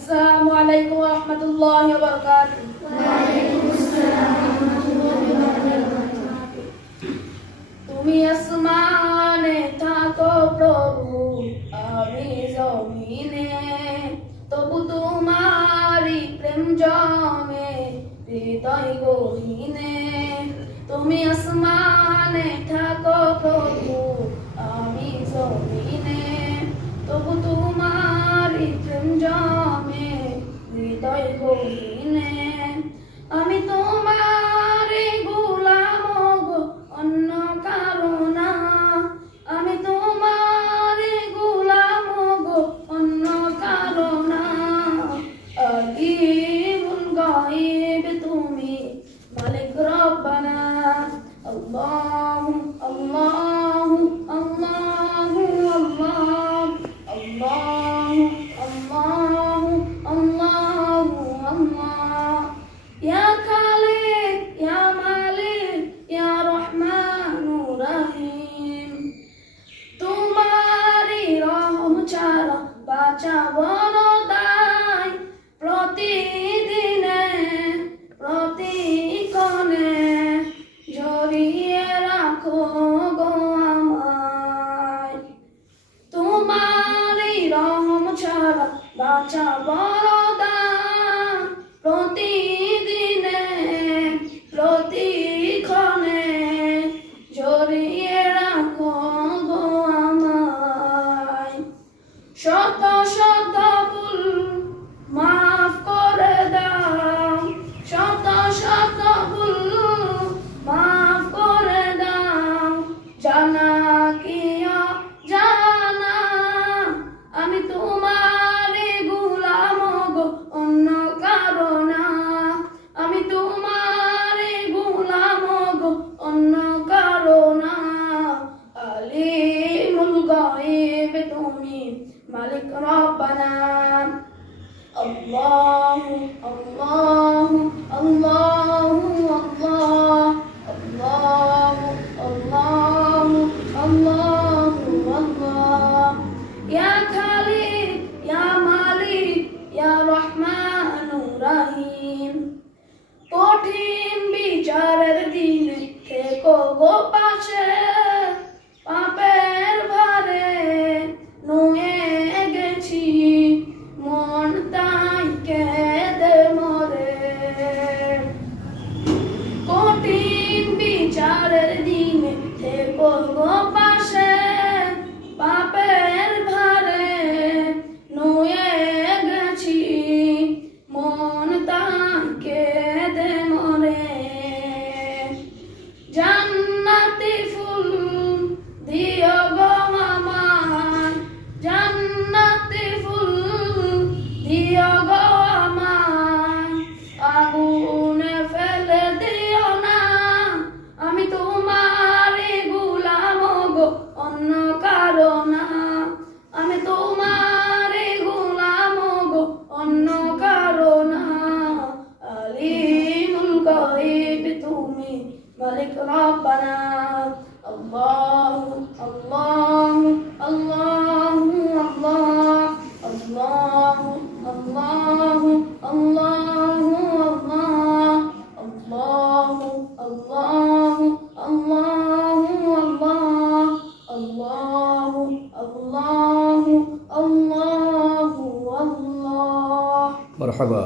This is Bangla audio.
আসসালামু আলাইকুম ওয়া রাহমাতুল্লাহি ওয়া বারাকাতুহু। তুমি আসমানে থাকো প্রভু, আমি জমিনে, তবু তোমারি প্রেম জমে হৃদয় গহীনে। তুমি আসমানে থাকো প্রভু, আমি জমিনে, তবু তোমারি প্রেম জমে হৃদয় গহীনে। আমি তোমার গোলাম গো, অন্য কারো না। আমি তোমার গোলাম গো, অন্য কারো না। আলিমুল গায়ব তুমি, মালিক রব্বানা। আল্লাহু আল্লাহু আল্লাহু আল্লাহ, আল্লাহু আল্লাহু আল্লাহু আল্লাহ। ইয়া খালিক ইয়া মালিক ইয়া রহমানুর রহিম। তোমারি রহম ছাড়া বাঁচা বড় দায়। প্রতিদিনে প্রতিক্ষণে জড়িয়ে রাখো গো আমায়। তোমারি রহম ছাড়া বাঁচা বড় দায়। প্রতিদিনে প্রতিক্ষণে জড়িয়ে রাখো গো আমায়। শত শত ভুল মাফ করে দাও, শত শত ভুল মাফ করে দাও। জানা কি অজানা, আমি তোমার গোলাম গো, অন্য কারো না। আমি তোমার গোলাম গো, অন্য কারো না। আলিমুল গায়ব তুমি, মালিক রব্বানা। আল্লাহু আল্লাহু আল্লাহু আল্লাহ, আল্লাহু আল্লাহু আল্লাহু আল্লাহ। ইয়া খালিক ইয়া মালিক ইয়া রহমানুর রহিম। কঠিন বিচারের দিনে থেকো গো পাশে। পাপের ভারে নুয়ে গেছি, মন তাই কেঁদে মরে। কঠিন বিচারের দিনে থেকো গো পাশে। পাপের ভারে নুয়ে গেছি, মন তাই কেঁদে মরে। জান্নাতি ফুল দিও গো আমায়, জান্নাতি ফুল দিও গো আমায়। আগুনে ফেলে দিও না, আমি তোমার গোলাম গো, অন্য কারো না। আমি তোমার গোলাম গো, অন্য কারো না। আলিমুল গায়ব তুমি, মালিক রব্বানা। আল্লাহু আল্লাহু আল্লাহু আল্লাহ, আল্লাহু আল্লাহু আল্লাহু আল্লাহ, আল্লাহু আল্লাহু আল্লাহু আল্লাহ, আল্লাহু আল্লাহু আল্লাহু আল্লাহ। মারহাবা।